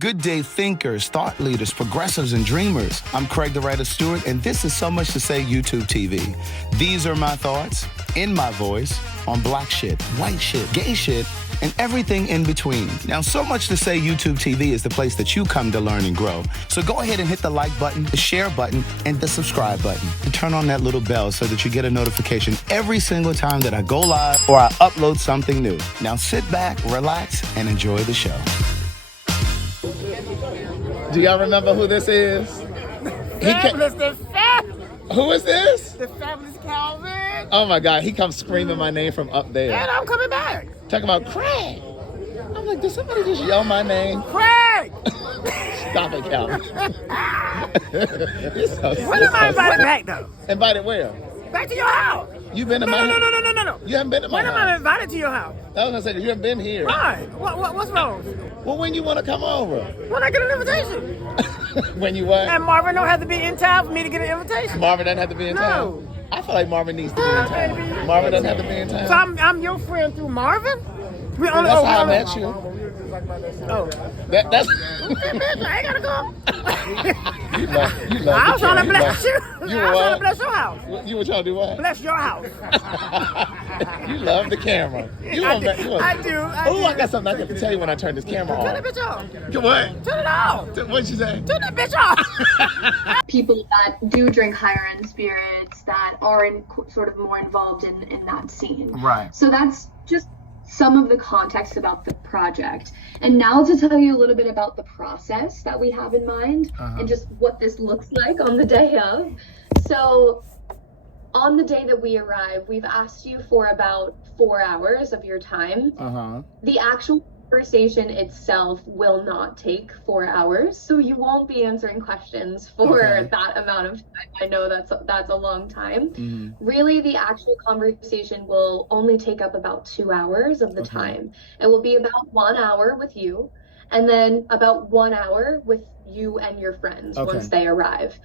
Good day thinkers, thought leaders, progressives, and dreamers. I'm Craig the Writer Stewart, and this is So Much to Say YouTube TV. These are my thoughts, in my voice, on black shit, white shit, gay shit, and everything in between. Now, So Much to Say YouTube TV is the place that you come to learn and grow. So go ahead and hit the like button, the share button, and the subscribe button. And turn on that little bell so that you get a notification every single time that I go live or I upload something new. Now sit back, relax, and enjoy the show. Do y'all remember who this is? Who is this? The Fabulous Calvin. Oh my God, he comes screaming my name from up there. And I'm coming back. Talking about Craig. I'm like, did somebody just yell my name? Craig! Stop it, Calvin. When am I invited back, though? Invited where? Back to your house. You've been to my house? No. You haven't been to my When house? am I invited to your house? I was gonna say, you haven't been here. Why? What's wrong? Well, when you want to come over? When I get an invitation. When you what? And Marvin don't have to be in town for me to get an invitation. Marvin doesn't have to be in town? No. I feel like Marvin needs to be in town. Baby. Marvin doesn't have to be in town? So I'm your friend through Marvin? That's how I met you. Oh. That's... I ain't gotta go. You love I was the trying to camera. bless you. You I were was trying what? to bless your house. You were trying to do what? Bless your house. You love the camera. I do. Oh, I got something I got to tell you when I turn this camera Turn on. that bitch off. What? Turn it off. What'd you say? Turn that bitch off. People that do drink higher end spirits that are sort of more involved in that scene. Right. So that's just some of the context about the project. And now to tell you a little bit about the process that we have in mind and just what this looks like on the day of. So on the day that we arrive, we've asked you for about 4 hours of your time. The actual conversation itself will not take 4 hours, so you won't be answering questions for that amount of time. I know that's a long time. Really, the actual conversation will only take up about 2 hours of the time. It will be about 1 hour with you, and then about 1 hour with you and your friends once they arrive.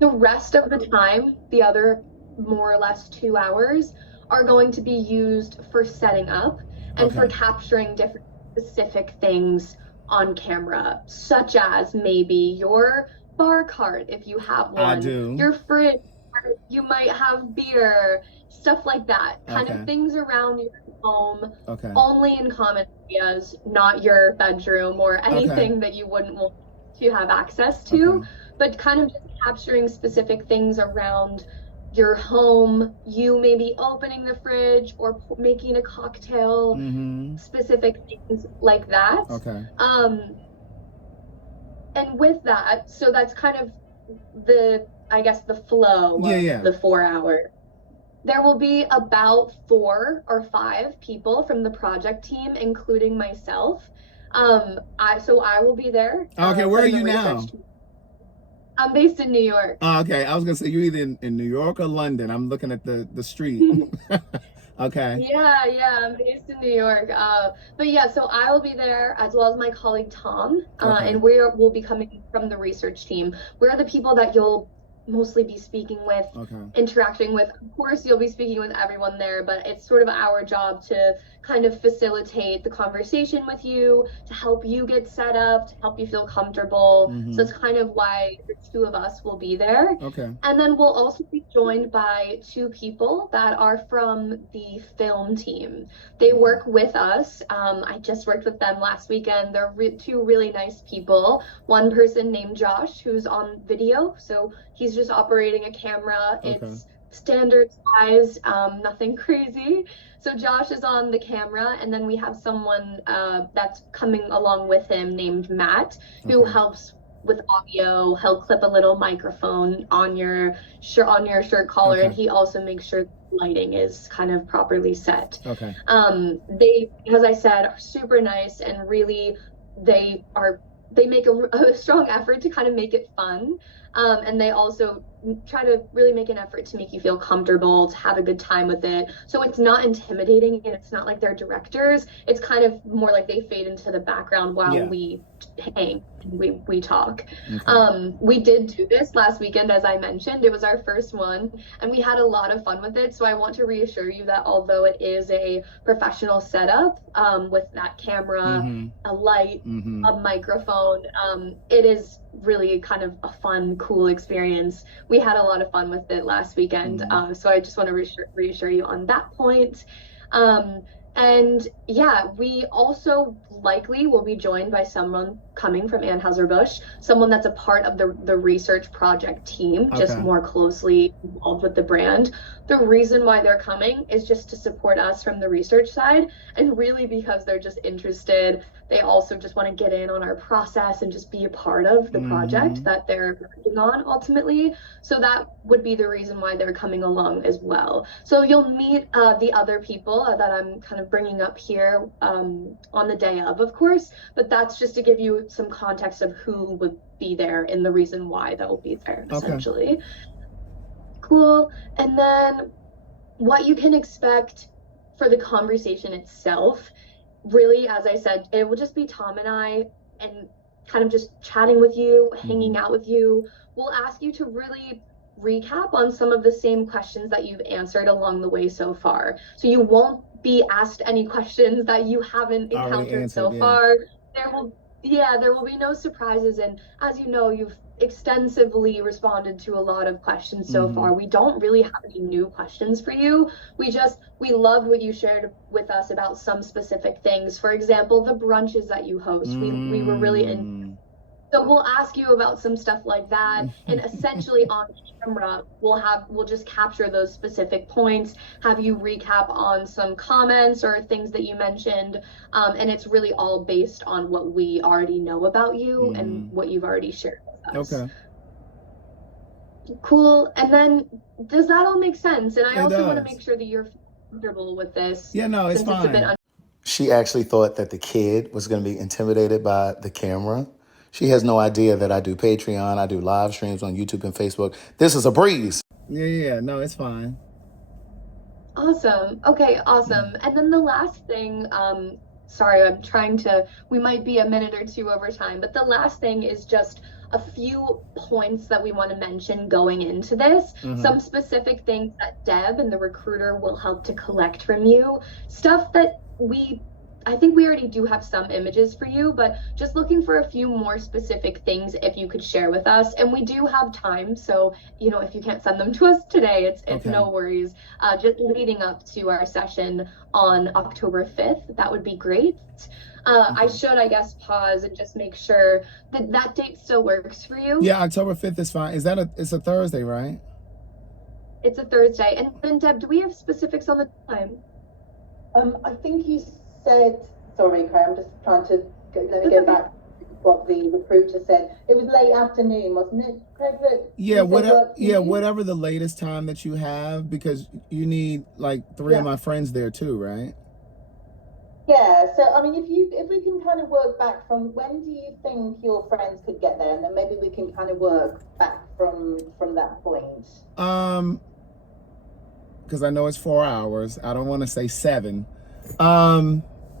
The rest of the time, the other more or less 2 hours, are going to be used for setting up and for capturing different specific things on camera, such as maybe your bar cart if you have one, I do. your fridge, you might have beer, stuff like that, kind of things around your home, only in common areas, not your bedroom or anything that you wouldn't want to have access to, but kind of just capturing specific things around your home, you maybe opening the fridge or making a cocktail, specific things like that. And with that, so that's kind of the flow of the 4 hour. There will be about 4 or 5 people from the project team, including myself. I will be there. Where are you now? I'm based in New York. I was gonna say you're either in New York or London. I'm looking at the street. Yeah, I'm based in New York. But yeah, so I will be there as well as my colleague Tom, and we'll be coming from the research team. We're the people that you'll mostly be speaking with, interacting with. Of course, you'll be speaking with everyone there, but it's sort of our job to kind of facilitate the conversation with you, to help you get set up, to help you feel comfortable. So it's kind of why the 2 of us will be there. And then we'll also be joined by 2 people that are from the film team. They work with us. I just worked with them last weekend. They're 2 really nice people. One person named Josh, who's on video, so he's just operating a camera. It's standard size, nothing crazy. So Josh is on the camera, and then we have someone that's coming along with him named Matt, who helps with audio. He'll clip a little microphone on your shirt collar, and he also makes sure the lighting is kind of properly set. They, as I said, are super nice, and really they make a strong effort to kind of make it fun. And they also try to really make an effort to make you feel comfortable, to have a good time with it. So it's not intimidating, and it's not like they're directors. It's kind of more like they fade into the background while we hang and we talk. Okay. We did do this last weekend, as I mentioned. It was our first one, and we had a lot of fun with it. So I want to reassure you that although it is a professional setup, with that camera, a light, a microphone, it is really kind of a fun, cool experience. We had a lot of fun with it last weekend. So I just want to reassure you on that point. And yeah, we also likely will be joined by someone coming from Anheuser-Busch, someone that's a part of the research project team, just more closely involved with the brand. The reason why they're coming is just to support us from the research side, and really because they're just interested. They also just want to get in on our process and just be a part of the project that they're working on ultimately. So that would be the reason why they're coming along as well. So you'll meet the other people that I'm kind of bringing up here on the day of course, but that's just to give you some context of who would be there and the reason why they'll be there, essentially. Cool. And then what you can expect for the conversation itself, really, as I said, it will just be Tom and I, and kind of just chatting with you, hanging out with you. We'll ask you to really recap on some of the same questions that you've answered along the way so far. So you won't be asked any questions that you haven't encountered so far. There will be no surprises. And as you know, you've extensively responded to a lot of questions so far. We don't really have any new questions for you. We loved what you shared with us about some specific things. For example, the brunches that you host. We were really in. So we'll ask you about some stuff like that, and essentially on camera, we'll just capture those specific points, have you recap on some comments or things that you mentioned, and it's really all based on what we already know about you and what you've already shared with us. Okay. Cool. And then, does that all make sense? And I also want to make sure that you're comfortable with this. Yeah, no, it's fine. She actually thought that the kid was going to be intimidated by the camera. She has no idea that I do Patreon, I do live streams on YouTube and Facebook. This is a breeze. Yeah, no, it's fine. Awesome. Okay, awesome. And then the last thing, sorry, we might be a minute or two over time, but the last thing is just a few points that we want to mention going into this. Some specific things that Deb and the recruiter will help to collect from you. Stuff that I think we already do have some images for you, but just looking for a few more specific things if you could share with us. And we do have time, so if you can't send them to us today, it's no worries. Just leading up to our session on October 5th, that would be great. I should, I guess, pause and just make sure that date still works for you. Yeah, October 5th is fine. It's a Thursday, right? It's a Thursday. And then, Deb, do we have specifics on the time? I think you said, sorry, Craig, I'm just trying to go back to what the recruiter said. It was late afternoon, wasn't it, Craig? Whatever the latest time that you have, because you need like three of my friends there too, right? Yeah, so I mean, if we can kind of work back from when do you think your friends could get there, and then maybe we can kind of work back from that point. Because I know it's 4 hours. I don't want to say 7.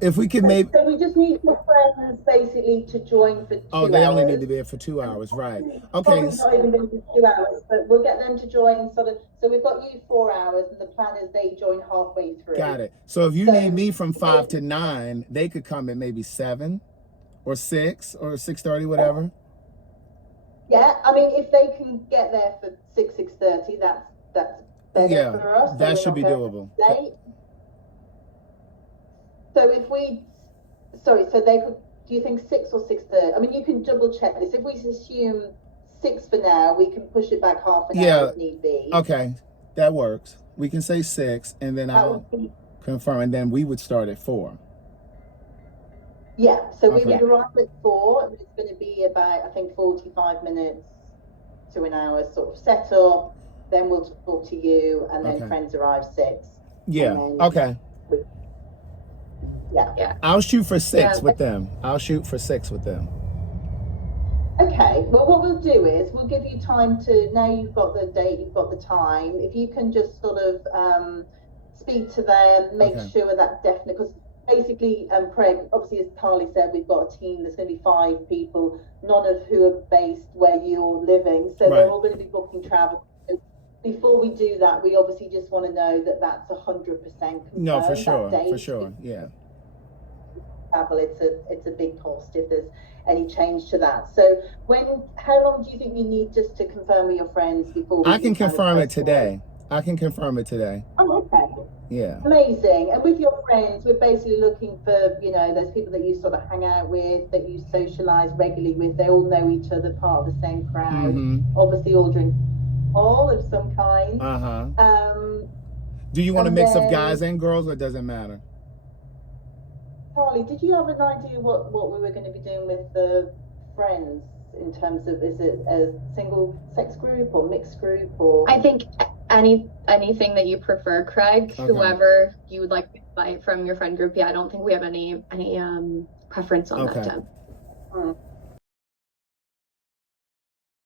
If we could maybe. So we just need your friends basically to join for 2 hours. Oh, they only need to be there for 2 hours, right? Okay. Probably not even going to be 2 hours, but we'll get them to join sort of. So we've got you 4 hours, and the plan is they join halfway through. Got it. So if you need me from 5 to 9, they could come at maybe 7 or 6 or 6:30, whatever. Yeah, I mean, if they can get there for 6:30, that's better for us. That should be doable. So so they could, do you think 6 or 6:30? I mean, you can double check this. If we assume 6 for now, we can push it back half an hour if need be. Okay, that works. We can say 6, and then I'll confirm, and then we would start at 4. Yeah, so we would arrive at 4, and it's going to be about, I think, 45 minutes to an hour sort of set up. Then we'll talk to you, and then friends arrive 6. Yeah, okay. Yeah. I'll shoot for 6 with them. Okay, Okay, well, what we'll do is we'll give you time to, now you've got the date, you've got the time, if you can just sort of speak to them, make sure that definitely, because basically, Craig, obviously, as Carly said, we've got a team, there's going to be 5 people, none of who are based where you're living, so they're all going to be booking travel. So before we do that, we obviously just want to know that that's 100% confirmed. No, for sure, yeah. Travel, it's a big cost if there's any change to that. So how long do you think you need just to confirm with your friends before I can confirm it today. I can confirm it today. Oh, okay. Yeah. Amazing. And with your friends, we're basically looking for, you know, there's people that you sort of hang out with, that you socialize regularly with. They all know each other, part of the same crowd. Obviously, all drink all of some kind. Do you want a mix of guys and girls, or it doesn't matter? Carly, did you have an idea what we were going to be doing with the friends in terms of, is it a single sex group or mixed group, or? I think anything that you prefer, Craig. Whoever you would like to invite from your friend group. Yeah, I don't think we have any preference on that, Deb.